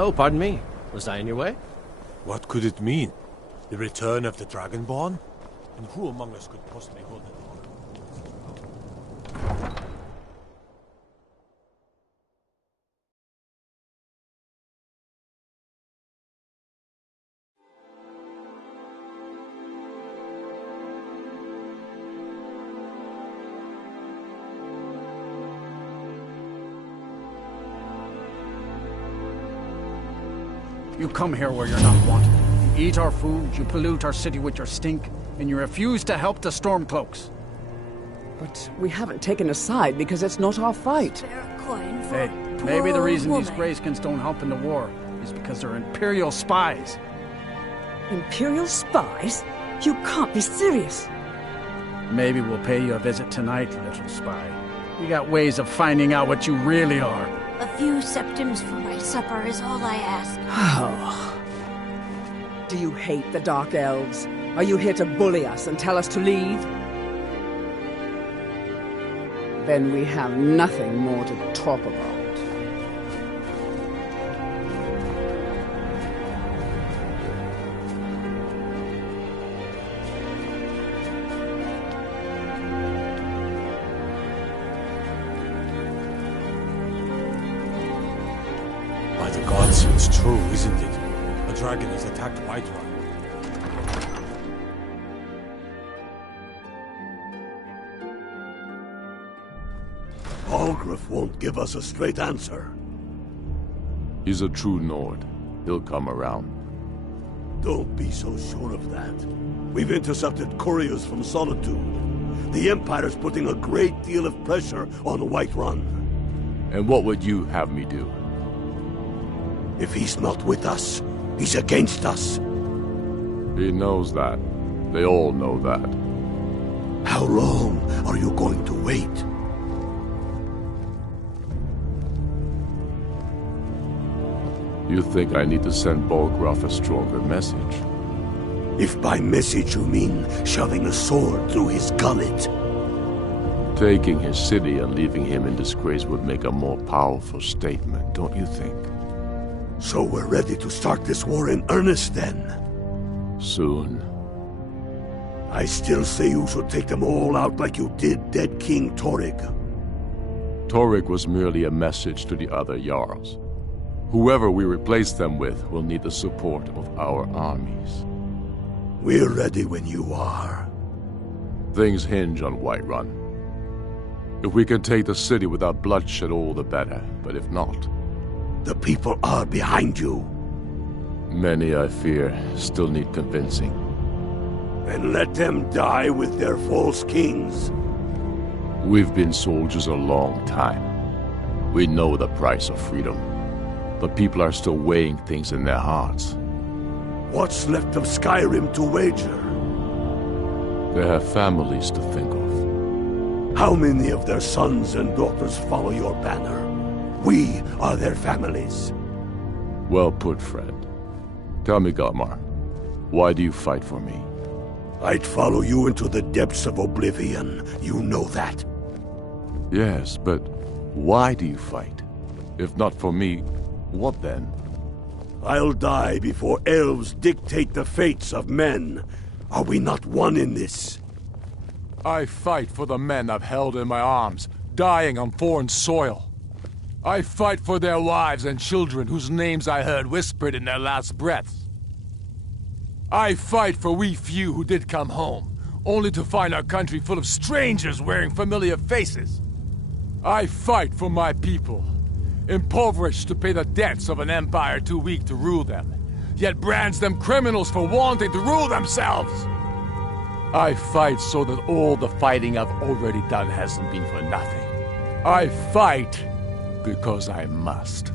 Oh, pardon me. Was I in your way? What could it mean? The return of the Dragonborn? And who among us could possibly hold the door? You come here where you're not wanted. You eat our food, you pollute our city with your stink, and you refuse to help the Stormcloaks. But we haven't taken a side because it's not our fight. Hey, maybe the reason these Greyskins don't help in the war is because they're Imperial spies. Imperial spies? You can't be serious. Maybe we'll pay you a visit tonight, little spy. We got ways of finding out what you really are. A few septims for my supper is all I ask. Oh. Do you hate the Dark Elves? Are you here to bully us and tell us to leave? Then we have nothing more to talk about. By the gods, it's true, isn't it? A dragon has attacked Whiterun. Algrif won't give us a straight answer. He's a true Nord. He'll come around. Don't be so sure of that. We've intercepted couriers from Solitude. The Empire's putting a great deal of pressure on Whiterun. And what would you have me do? If he's not with us, he's against us. He knows that. They all know that. How long are you going to wait? You think I need to send Bolgraf a stronger message? If by message you mean shoving a sword through his gullet. Taking his city and leaving him in disgrace would make a more powerful statement, don't you think? So we're ready to start this war in earnest then? Soon. I still say you should take them all out like you did dead King Torrig. Torrig was merely a message to the other Jarls. Whoever we replace them with will need the support of our armies. We're ready when you are. Things hinge on Whiterun. If we can take the city without bloodshed, all the better. But if not... The people are behind you. Many, I fear, still need convincing. Then let them die with their false kings. We've been soldiers a long time. We know the price of freedom. But people are still weighing things in their hearts. What's left of Skyrim to wager? They have families to think of. How many of their sons and daughters follow your banner? We are their families. Well put, friend. Tell me, Galmar, why do you fight for me? I'd follow you into the depths of oblivion. You know that. Yes, but why do you fight? If not for me, what then? I'll die before elves dictate the fates of men. Are we not one in this? I fight for the men I've held in my arms, dying on foreign soil. I fight for their wives and children whose names I heard whispered in their last breaths. I fight for we few who did come home, only to find our country full of strangers wearing familiar faces. I fight for my people, impoverished to pay the debts of an empire too weak to rule them, yet brands them criminals for wanting to rule themselves. I fight so that all the fighting I've already done hasn't been for nothing. I fight because I must.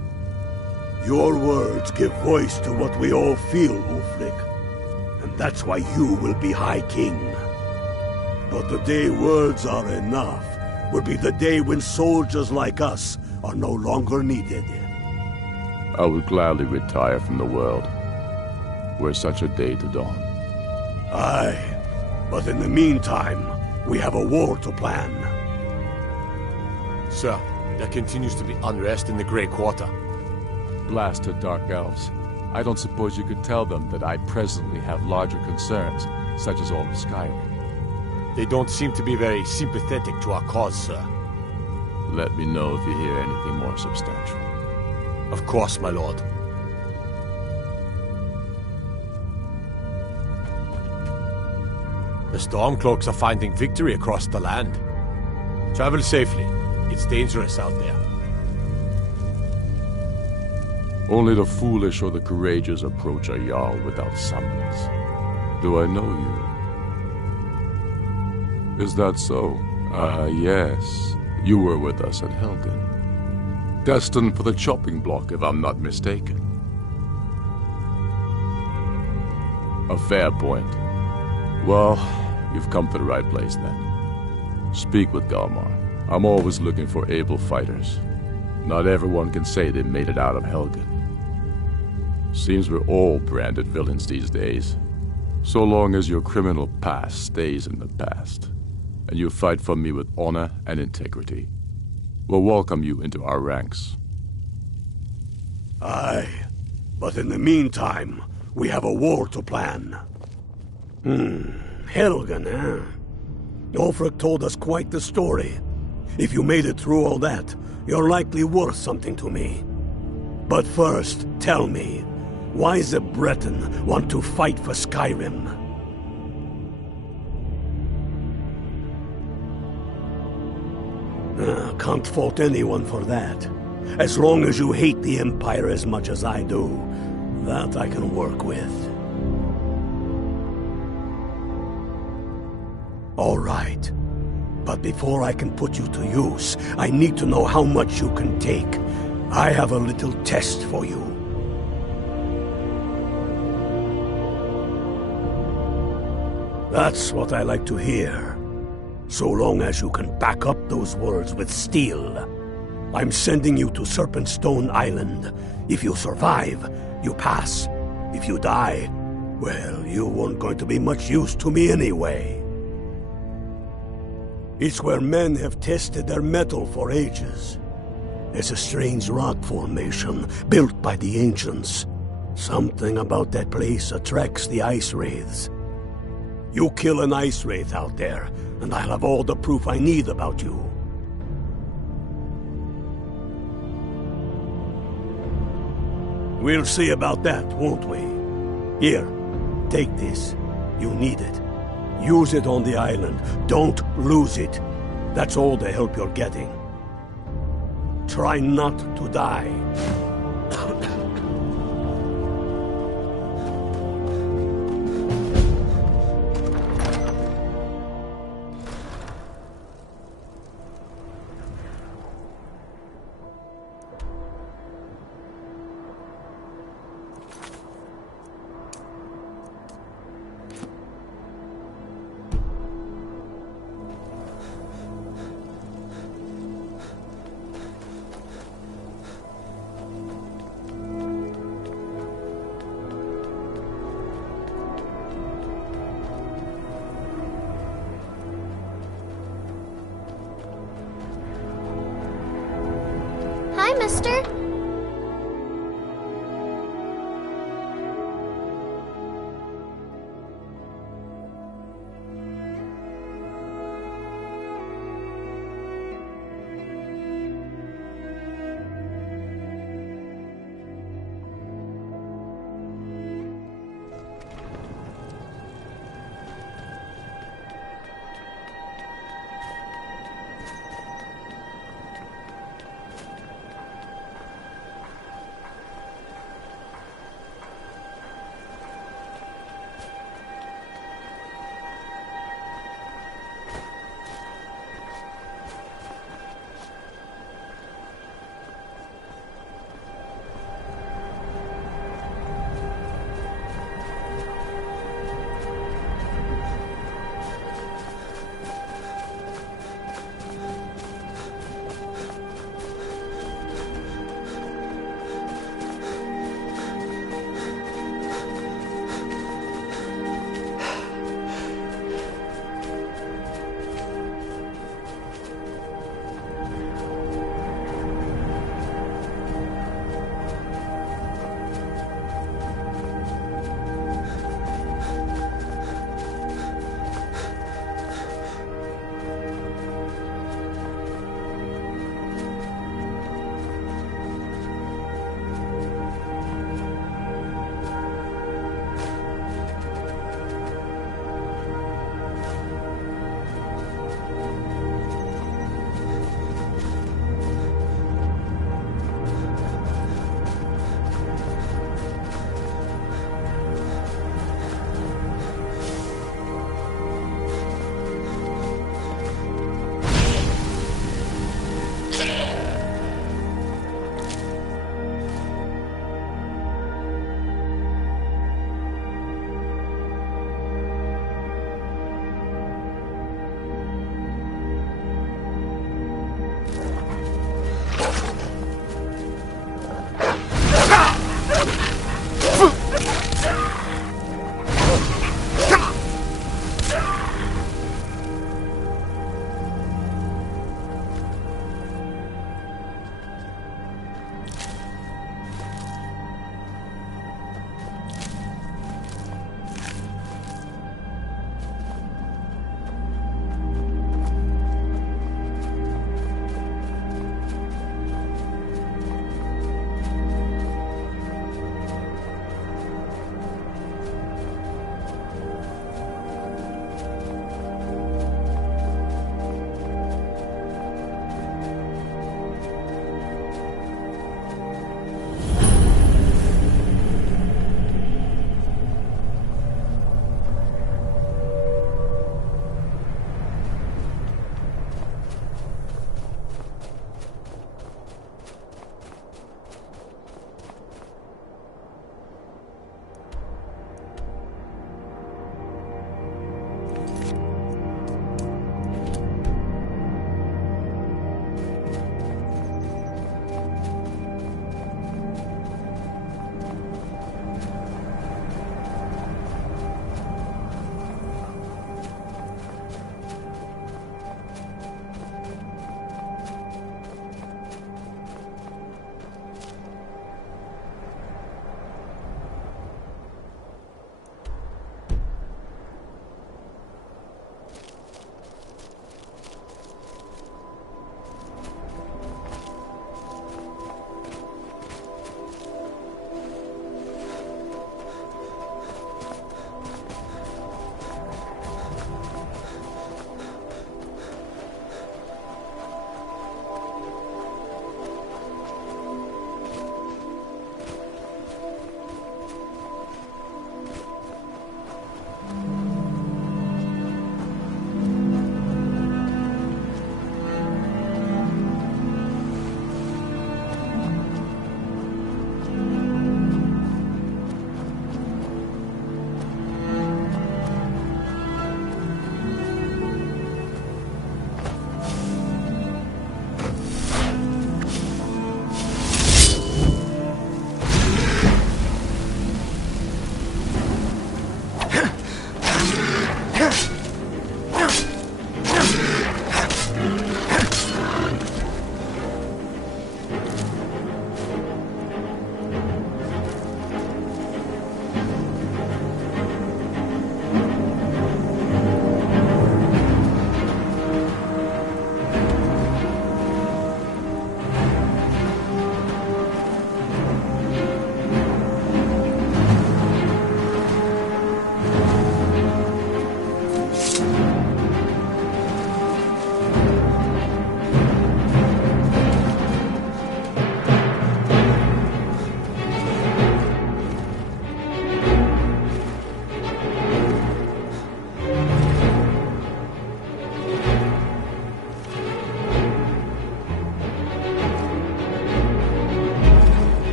Your words give voice to what we all feel, Ulfric. And that's why you will be High King. But the day words are enough will be the day when soldiers like us are no longer needed. I would gladly retire from the world, were such a day to dawn. Aye, but in the meantime, we have a war to plan. Sir, there continues to be unrest in the Grey Quarter. Blasted dark elves. I don't suppose you could tell them that I presently have larger concerns, such as all of Skyrim. They don't seem to be very sympathetic to our cause, sir. Let me know if you hear anything more substantial. Of course, my lord. The Stormcloaks are finding victory across the land. Travel safely. It's dangerous out there. Only the foolish or the courageous approach a Jarl without summons. Do I know you? Is that so? Yes. You were with us at Helgen. Destined for the chopping block, if I'm not mistaken. A fair point. Well, you've come to the right place then. Speak with Galmar. I'm always looking for able fighters. Not everyone can say they made it out of Helgen. Seems we're all branded villains these days. So long as your criminal past stays in the past, and you fight for me with honor and integrity, we'll welcome you into our ranks. Aye, but in the meantime, we have a war to plan. Helgen, eh? Ulfric told us quite the story. If you made it through all that, you're likely worth something to me. But first, tell me, why does a Breton want to fight for Skyrim? Can't fault anyone for that. As long as you hate the Empire as much as I do, that I can work with. All right. But before I can put you to use, I need to know how much you can take. I have a little test for you. That's what I like to hear. So long as you can back up those words with steel. I'm sending you to Serpentstone Island. If you survive, you pass. If you die, well, you weren't going to be much use to me anyway. It's where men have tested their metal for ages. It's a strange rock formation built by the ancients. Something about that place attracts the ice wraiths. You kill an ice wraith out there, and I'll have all the proof I need about you. We'll see about that, won't we? Here, take this. You need it. Use it on the island. Don't lose it. That's all the help you're getting. Try not to die. Hi, mister.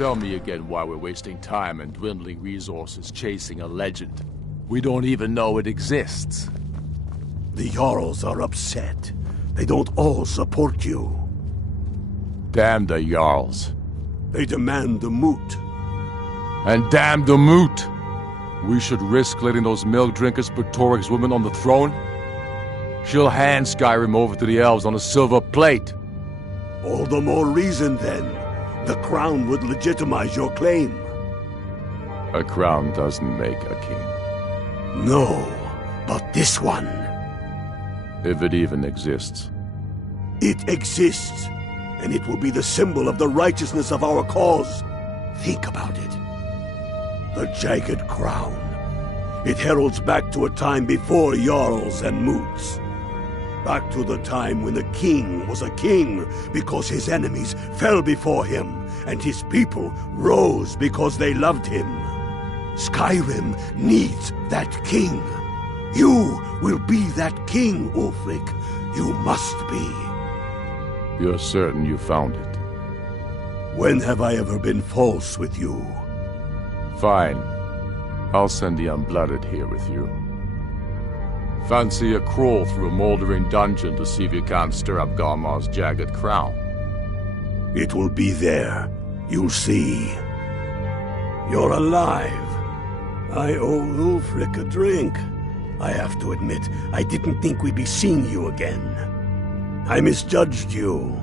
Tell me again why we're wasting time and dwindling resources chasing a legend. We don't even know it exists. The Jarls are upset. They don't all support you. Damn the Jarls. They demand the moot. And damn the moot! We should risk letting those milk drinkers put Torik's woman on the throne? She'll hand Skyrim over to the elves on a silver plate. All the more reason, then. The crown would legitimize your claim. A crown doesn't make a king. No, but this one. If it even exists. It exists, and it will be the symbol of the righteousness of our cause. Think about it. The Jagged Crown. It heralds back to a time before Jarls and Moots. Back to the time when the king was a king because his enemies fell before him, and his people rose because they loved him. Skyrim needs that king. You will be that king, Ulfric. You must be. You're certain you found it? When have I ever been false with you? Fine. I'll send the Unblooded here with you. Fancy a crawl through a moldering dungeon to see if you can't stir up Garmar's Jagged Crown. It will be there. You'll see. You're alive. I owe Ulfric a drink. I have to admit, I didn't think we'd be seeing you again. I misjudged you.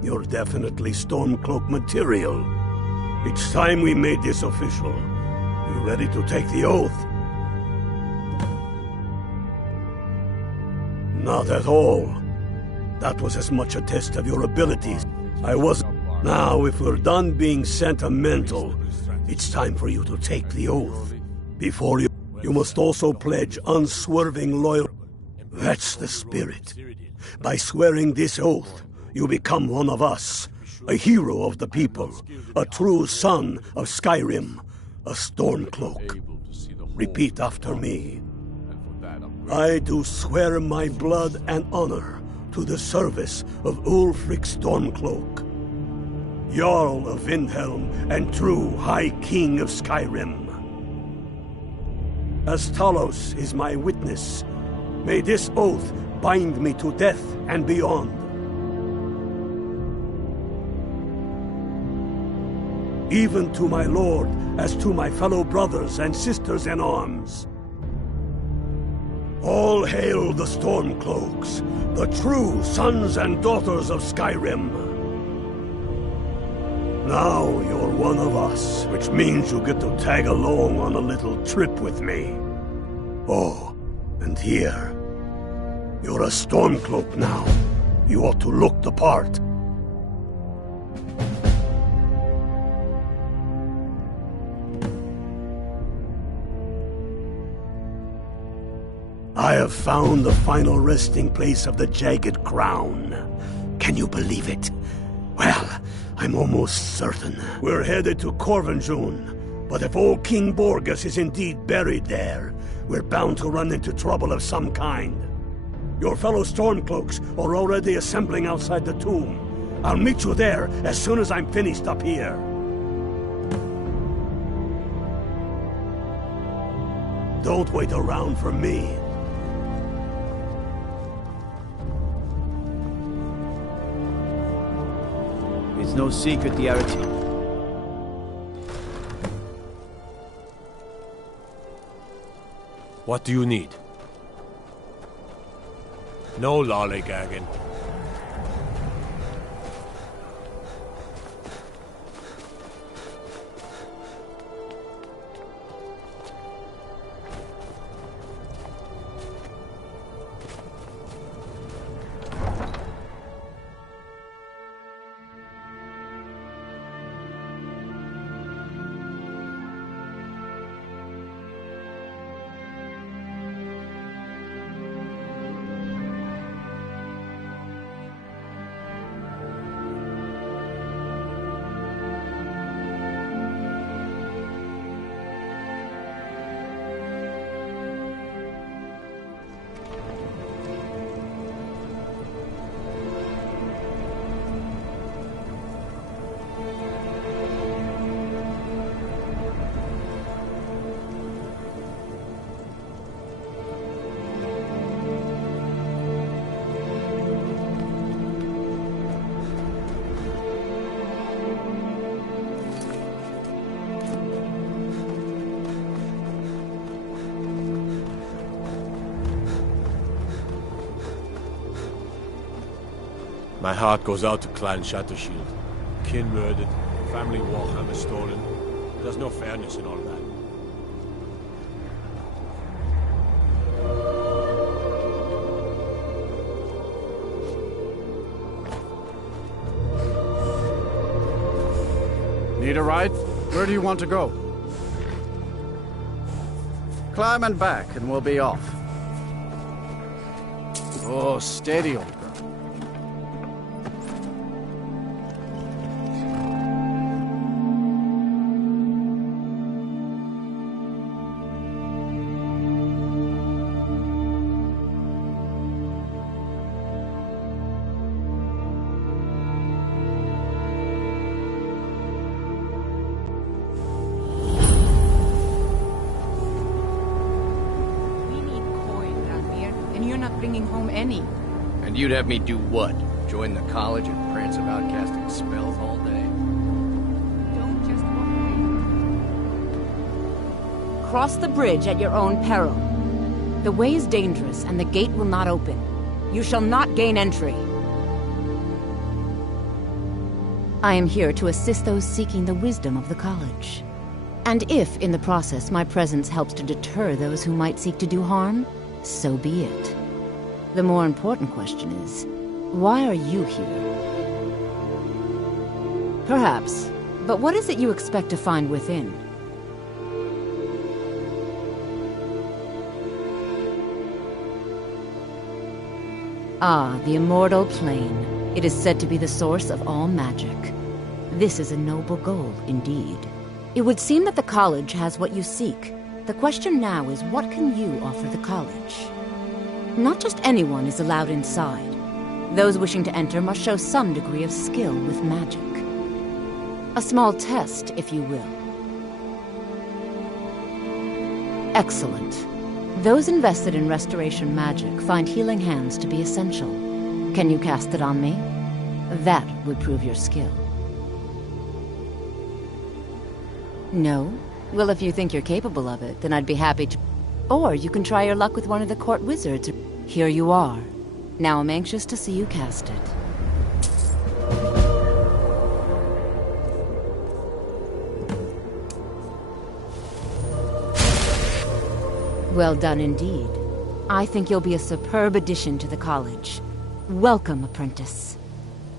You're definitely Stormcloak material. It's time we made this official. You ready to take the oath? Not at all. That was as much a test of your abilities. I wasn't. Now, if we're done being sentimental, it's time for you to take the oath. Before you must also pledge unswerving loyalty. That's the spirit. By swearing this oath, you become one of us, a hero of the people, a true son of Skyrim, a Stormcloak. Repeat after me. I do swear my blood and honor to the service of Ulfric Stormcloak, Jarl of Windhelm and true High King of Skyrim. As Talos is my witness, may this oath bind me to death and beyond. Even to my lord, as to my fellow brothers and sisters in arms. All hail the Stormcloaks, the true sons and daughters of Skyrim. Now you're one of us, which means you get to tag along on a little trip with me. Oh, and here. You're a Stormcloak now. You ought to look the part. I have found the final resting place of the Jagged Crown. Can you believe it? Well, I'm almost certain. We're headed to Corvinjune, but if old King Borgus is indeed buried there, we're bound to run into trouble of some kind. Your fellow Stormcloaks are already assembling outside the tomb. I'll meet you there as soon as I'm finished up here. Don't wait around for me. It's no secret the Arathi. What do you need? No lollygagging. My heart goes out to Clan Shattershield. Kin murdered, family warhammer stolen. There's no fairness in all that. Need a ride? Where do you want to go? Climb and back, and we'll be off. Oh, steady, old girl. And you'd have me do what? Join the college and prance about casting spells all day? Don't just walk away. Cross the bridge at your own peril. The way is dangerous, and the gate will not open. You shall not gain entry. I am here to assist those seeking the wisdom of the college. And if, in the process, my presence helps to deter those who might seek to do harm, so be it. The more important question is, why are you here? Perhaps, but what is it you expect to find within? Ah, the immortal plane. It is said to be the source of all magic. This is a noble goal, indeed. It would seem that the college has what you seek. The question now is, what can you offer the college? Not just anyone is allowed inside. Those wishing to enter must show some degree of skill with magic. A small test, if you will. Excellent. Those invested in restoration magic find healing hands to be essential. Can you cast it on me? That would prove your skill. No? Well, if you think you're capable of it, then I'd be happy to... Or you can try your luck with one of the court wizards. Here you are. Now I'm anxious to see you cast it. Well done indeed. I think you'll be a superb addition to the college. Welcome, apprentice.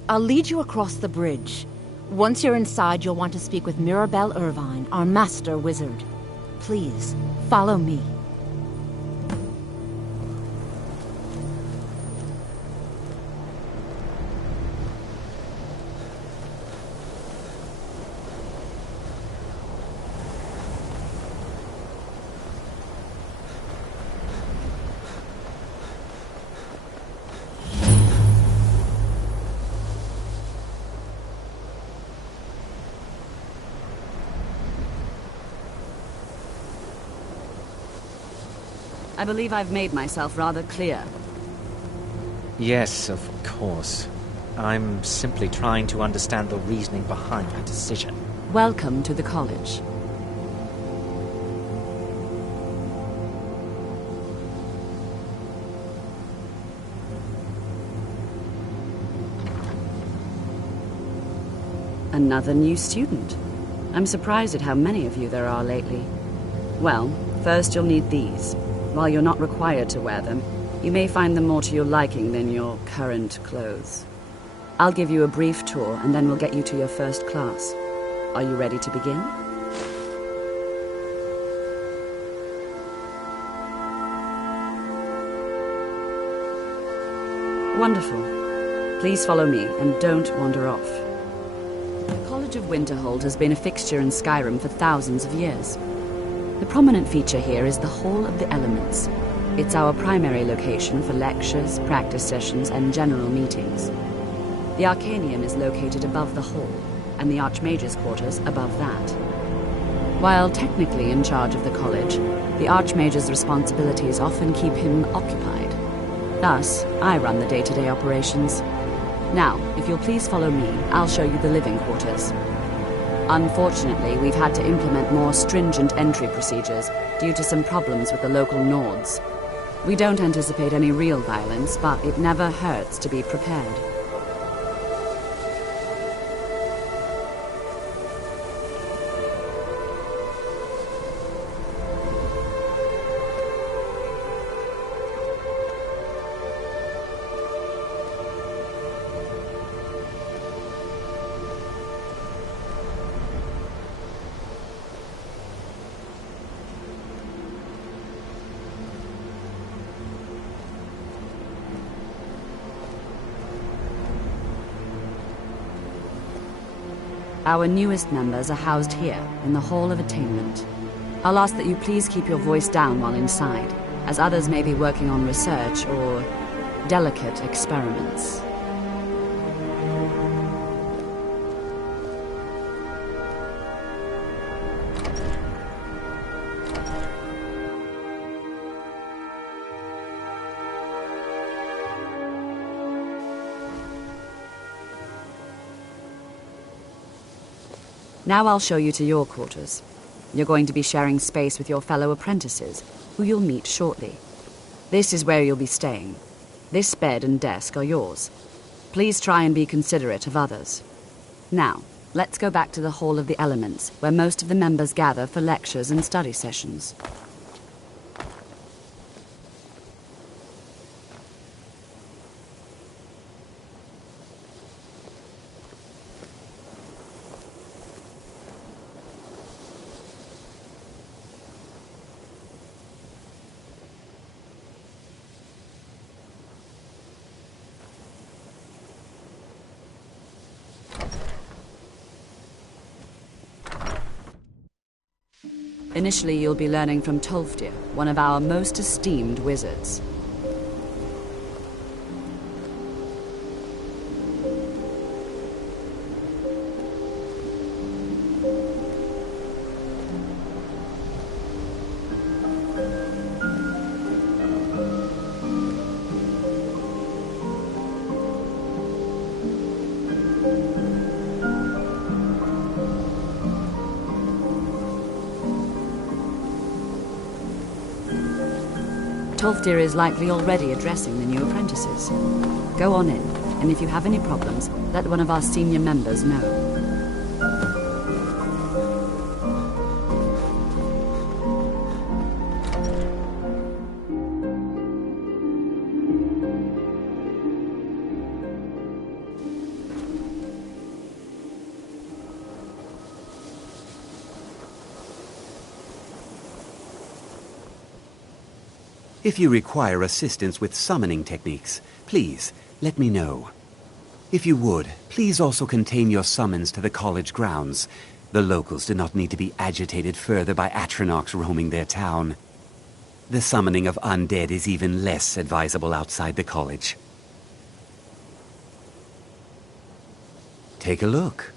I'll lead you across the bridge. Once you're inside, you'll want to speak with Mirabelle Irvine, our master wizard. Please, follow me. I believe I've made myself rather clear. Yes, of course. I'm simply trying to understand the reasoning behind my decision. Welcome to the college. Another new student. I'm surprised at how many of you there are lately. Well, first you'll need these. While you're not required to wear them, you may find them more to your liking than your current clothes. I'll give you a brief tour, and then we'll get you to your first class. Are you ready to begin? Wonderful. Please follow me, and don't wander off. The College of Winterhold has been a fixture in Skyrim for thousands of years. The prominent feature here is the Hall of the Elements. It's our primary location for lectures, practice sessions, and general meetings. The Arcanium is located above the hall, and the Archmage's quarters above that. While technically in charge of the college, the Archmage's responsibilities often keep him occupied. Thus, I run the day-to-day operations. Now, if you'll please follow me, I'll show you the living quarters. Unfortunately, we've had to implement more stringent entry procedures due to some problems with the local Nords. We don't anticipate any real violence, but it never hurts to be prepared. Our newest members are housed here, in the Hall of Attainment. I'll ask that you please keep your voice down while inside, as others may be working on research or delicate experiments. Now I'll show you to your quarters. You're going to be sharing space with your fellow apprentices, who you'll meet shortly. This is where you'll be staying. This bed and desk are yours. Please try and be considerate of others. Now, let's go back to the Hall of the Elements, where most of the members gather for lectures and study sessions. Initially, you'll be learning from Pt.2, one of our most esteemed wizards. Pt.2 is likely already addressing the new apprentices. Go on in, and if you have any problems, let one of our senior members know. If you require assistance with summoning techniques, please let me know. If you would, please also contain your summons to the college grounds. The locals do not need to be agitated further by Atronachs roaming their town. The summoning of undead is even less advisable outside the college. Take a look.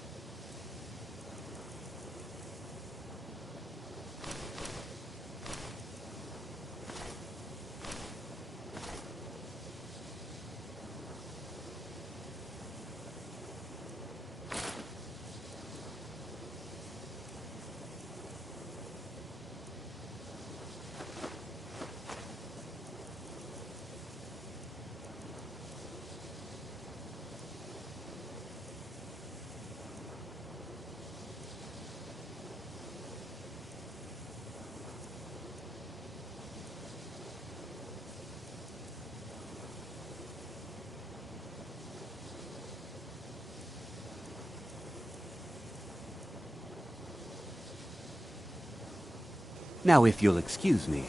Now, if you'll excuse me.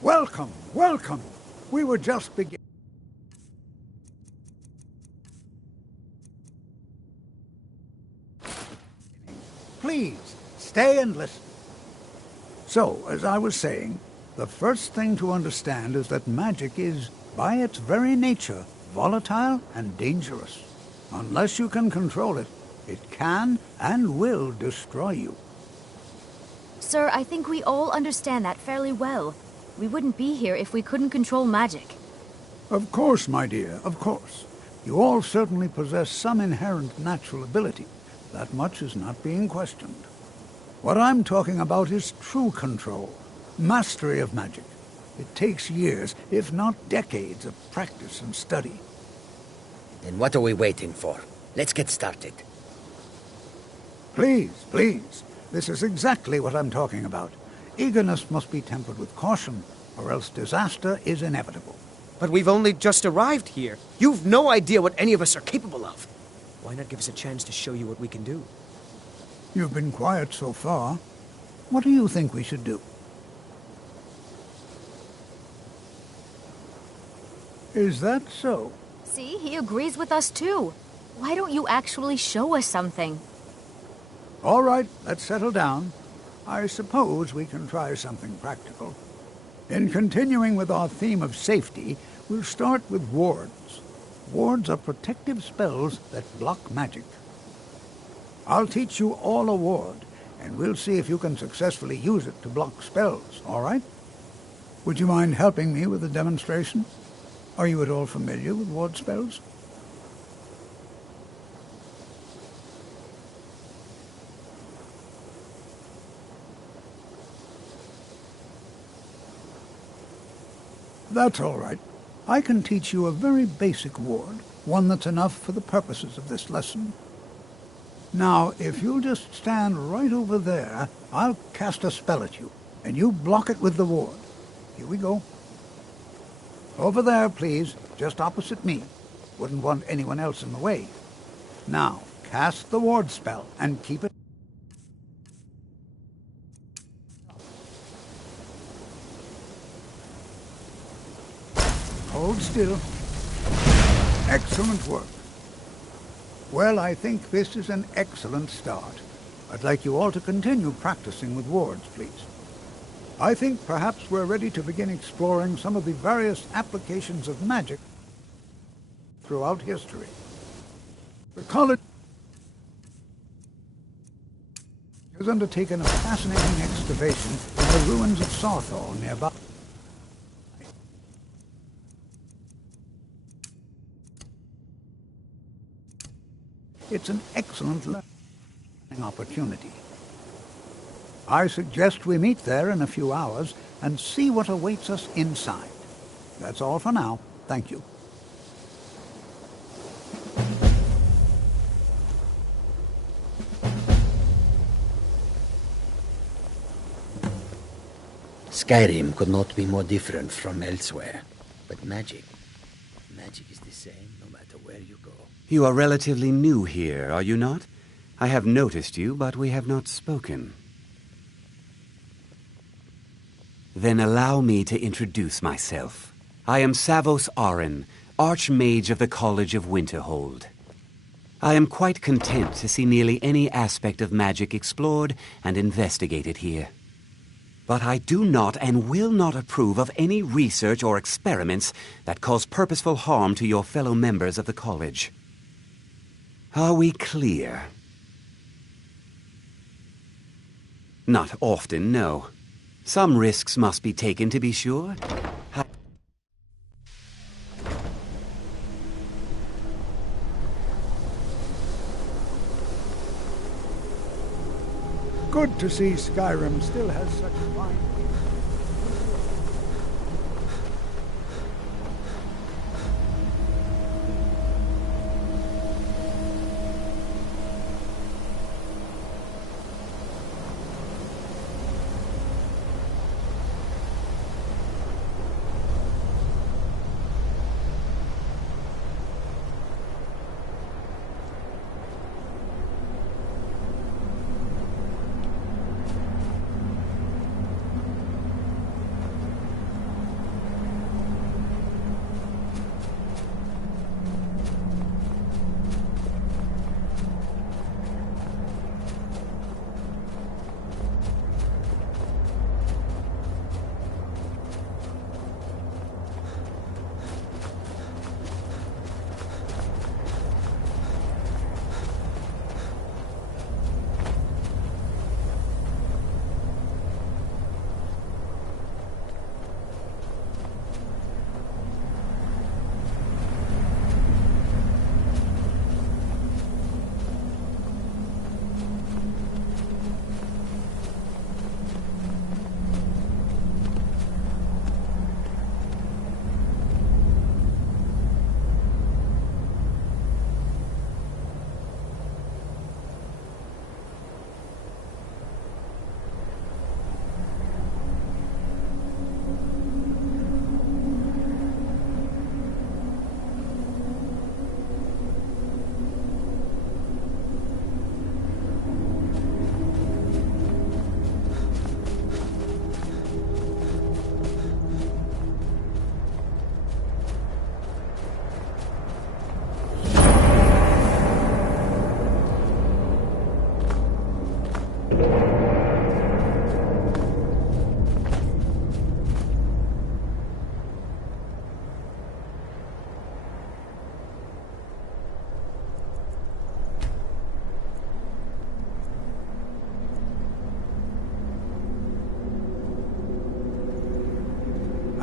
Welcome, welcome. We were just beginning. Please, stay and listen. So, as I was saying, the first thing to understand is that magic is, by its very nature, volatile and dangerous. Unless you can control it, it can and will destroy you. Sir, I think we all understand that fairly well. We wouldn't be here if we couldn't control magic. Of course, my dear, of course. You all certainly possess some inherent natural ability. That much is not being questioned. What I'm talking about is true control, mastery of magic. It takes years, if not decades, of practice and study. Then what are we waiting for? Let's get started. Please, please. This is exactly what I'm talking about. Eagerness must be tempered with caution, or else disaster is inevitable. But we've only just arrived here. You've no idea what any of us are capable of. Why not give us a chance to show you what we can do? You've been quiet so far. What do you think we should do? Is that so? See, he agrees with us too. Why don't you actually show us something? All right, let's settle down. I suppose we can try something practical. In continuing with our theme of safety, we'll start with wards. Wards are protective spells that block magic. I'll teach you all a ward, and we'll see if you can successfully use it to block spells, all right? Would you mind helping me with the demonstration? Are you at all familiar with ward spells? That's all right. I can teach you a very basic ward, one that's enough for the purposes of this lesson. Now, if you'll just stand right over there, I'll cast a spell at you, and you block it with the ward. Here we go. Over there, please, just opposite me. Wouldn't want anyone else in the way. Now, cast the ward spell, and keep it. Hold still. Excellent work. Well, I think this is an excellent start. I'd like you all to continue practicing with wards, please. I think perhaps we're ready to begin exploring some of the various applications of magic throughout history. The college has undertaken a fascinating excavation in the ruins of Sarthal nearby. It's an excellent learning opportunity. I suggest we meet there in a few hours and see what awaits us inside. That's all for now. Thank you. Skyrim could not be more different from elsewhere. But magic is the same no matter where you go. You are relatively new here, are you not? I have noticed you, but we have not spoken. Then allow me to introduce myself. I am Savos Arin, Archmage of the College of Winterhold. I am quite content to see nearly any aspect of magic explored and investigated here. But I do not and will not approve of any research or experiments that cause purposeful harm to your fellow members of the college. Are we clear? Not often, no. Some risks must be taken, to be sure. Good to see Skyrim still has such fine people.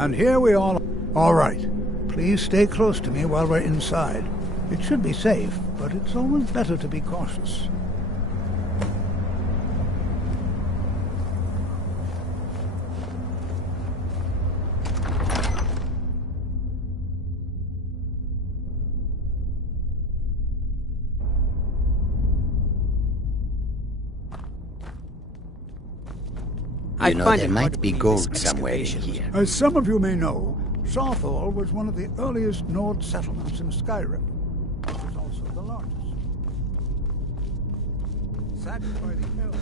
And here we all... All right. Please stay close to me while we're inside. It should be safe, but it's always better to be cautious. You know, there might be gold somewhere in here. As some of you may know, Southall was one of the earliest Nord settlements in Skyrim. It was also the largest. Sacked by the elves.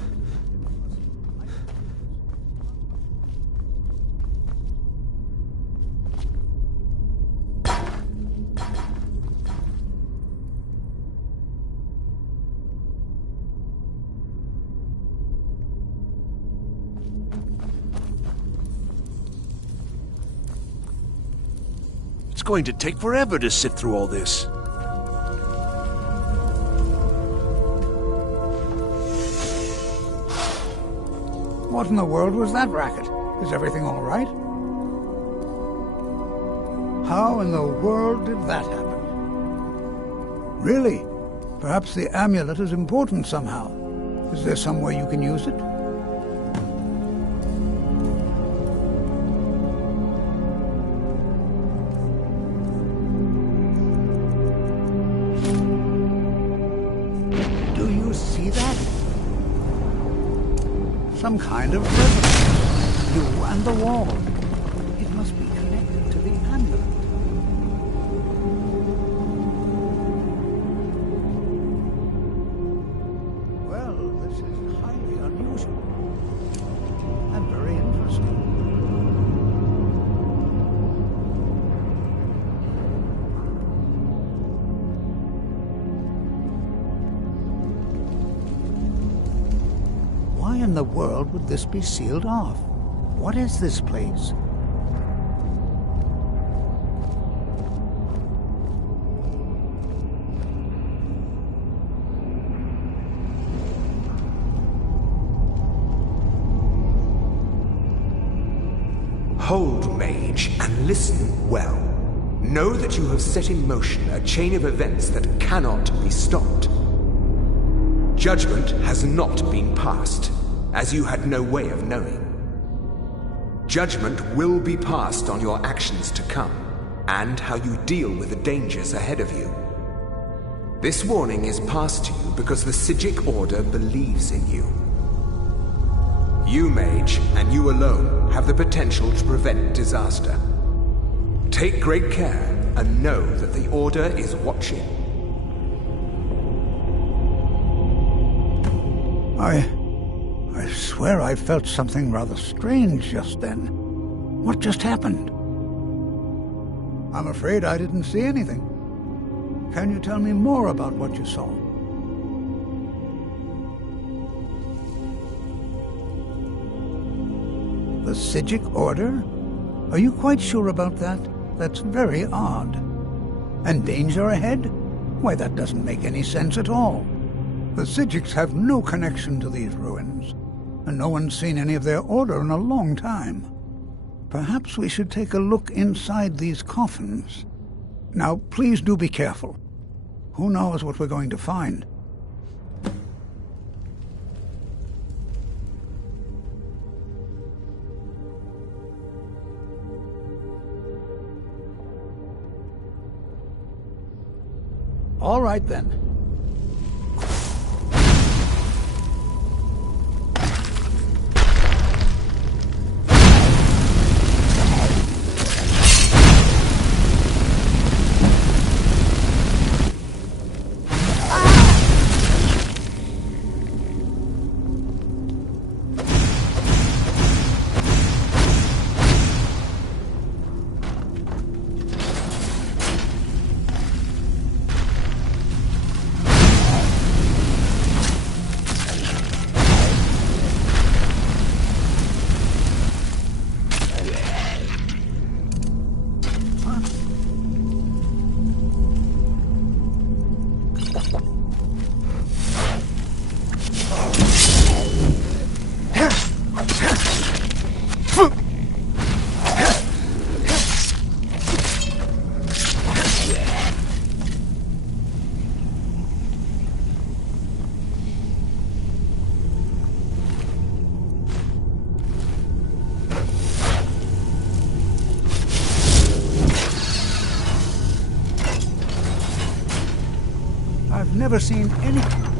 It's going to take forever to sift through all this. What in the world was that racket? Is everything all right? How in the world did that happen? Really? Perhaps the amulet is important somehow. Is there some way you can use it? Some kind of resonance. You and the wall. It must be connected to the amulet. Well, this is highly unusual. And very interesting. Why in the world would this be sealed off? What is this place? Hold, mage, and listen well. Know that you have set in motion a chain of events that cannot be stopped. Judgment has not been passed, as you had no way of knowing. Judgment will be passed on your actions to come, and how you deal with the dangers ahead of you. This warning is passed to you because the Psijic Order believes in you. You, mage, and you alone, have the potential to prevent disaster. Take great care, and know that the Order is watching. I swear I felt something rather strange just then. What just happened? I'm afraid I didn't see anything. Can you tell me more about what you saw? The Psijic Order? Are you quite sure about that? That's very odd. And danger ahead? Why, that doesn't make any sense at all. The Psijics have no connection to these ruins, and no one's seen any of their order in a long time. Perhaps we should take a look inside these coffins. Now, please do be careful. Who knows what we're going to find? All right, then. never seen anything.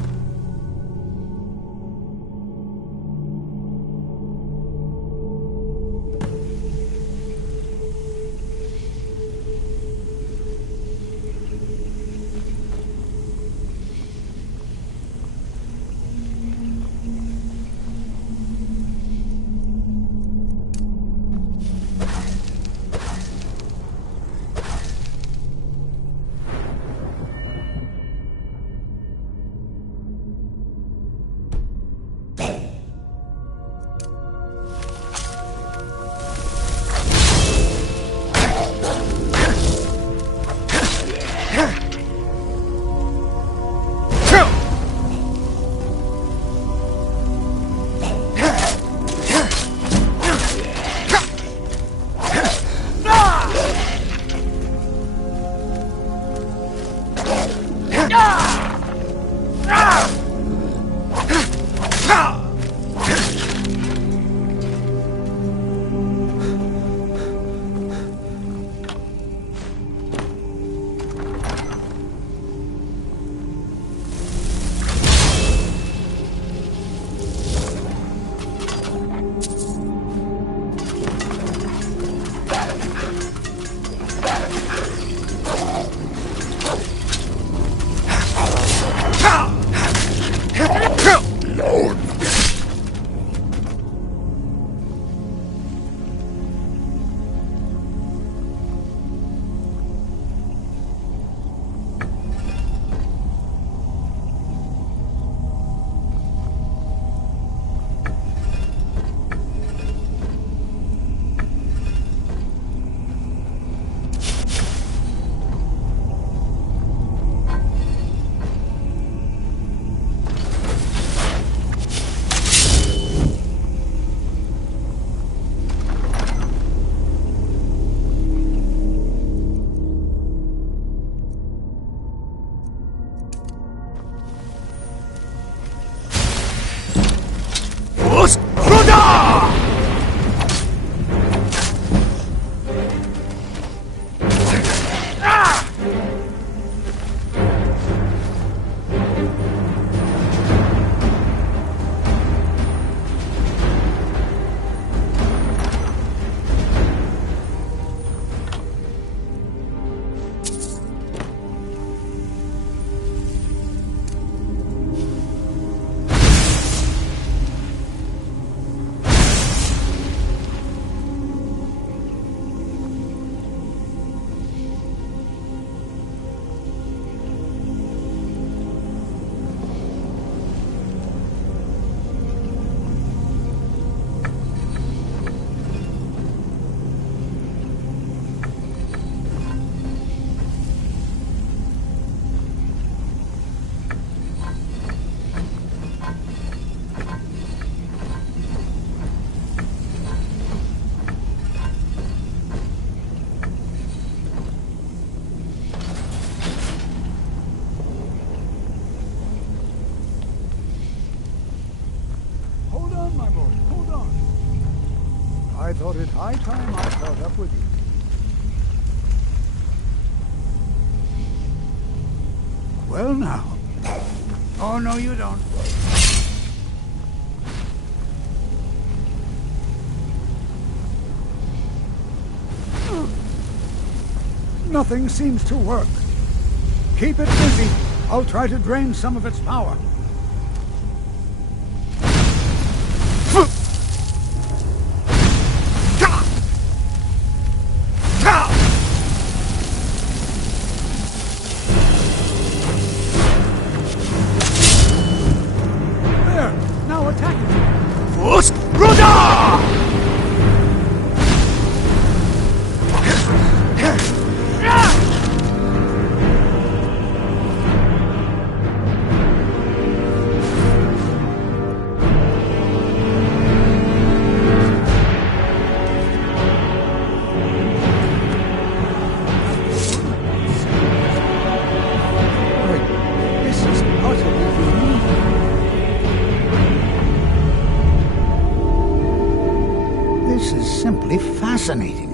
I thought it high time I caught up with you. Well now. Oh, no, you don't. Nothing seems to work. Keep it busy. I'll try to drain some of its power. Fascinating.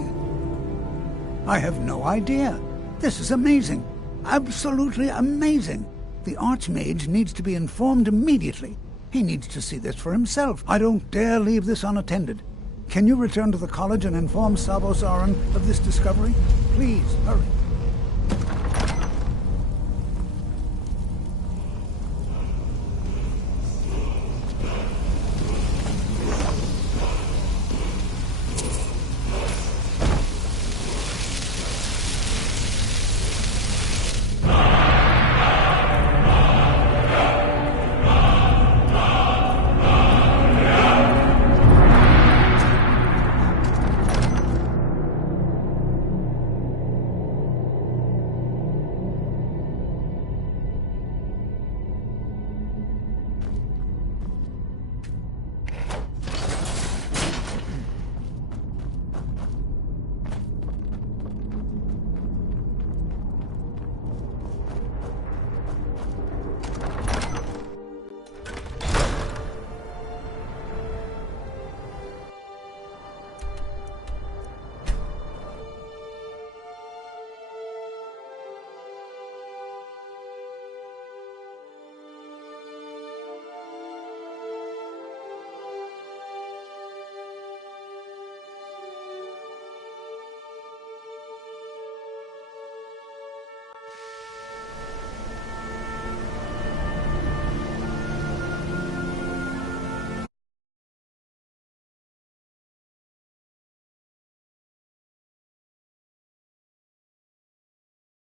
I have no idea. This is amazing. Absolutely amazing. The Archmage needs to be informed immediately. He needs to see this for himself. I don't dare leave this unattended. Can you return to the college and inform Sabo Zaran of this discovery? Please, hurry.